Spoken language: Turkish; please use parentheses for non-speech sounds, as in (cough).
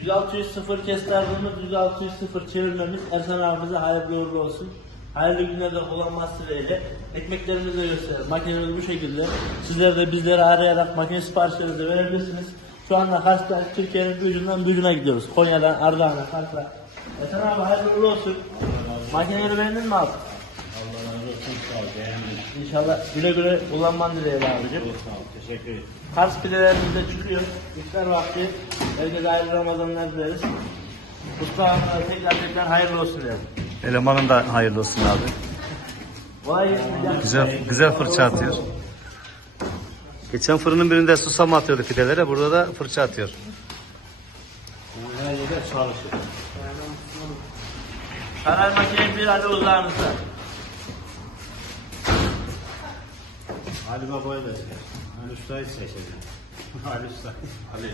10600 kestardığımız 10600 çevirmemiz Ersan abimize hayırlı uğurlu olsun. Hayırlı günlerde kullanması dileğiyle ekmeklerimizi de gösterelim. Makinemiz bu şekilde. Sizler de bizleri arayarak makine siparişlerinizi verebilirsiniz. Şu anda Kars'ta Türkiye'nin bir ucundan bir ucuna gidiyoruz. Konya'dan Ardahan'a, Kars'a. Ersan abi hayırlı uğurlu olsun. Makineleri beğendin mi abi? Sağ ol. Beğendim. İnşallah güle güle kullanman dileğiyle abicim. Sağ ol. Teşekkür ederim. Kars pidelerimiz de çıkıyor. İftar vakti. Herkese hayırlı Ramazanlar dileriz. Mustafa'na tekrar tekrar hayırlı olsun dilerim. Elemanın da hayırlı olsun abi. Gelsin. Güzel güzel fırça atıyor. Geçen fırının birinde susam atıyordu pidelere. Burada da fırça atıyor. Her yerde çalışıyorum. Karar makinesi bir hadi uzağınızda. Ali Baba'yı da seç. (laughs) Ali Usta'yı seçeceğim. Ali Usta. Ali.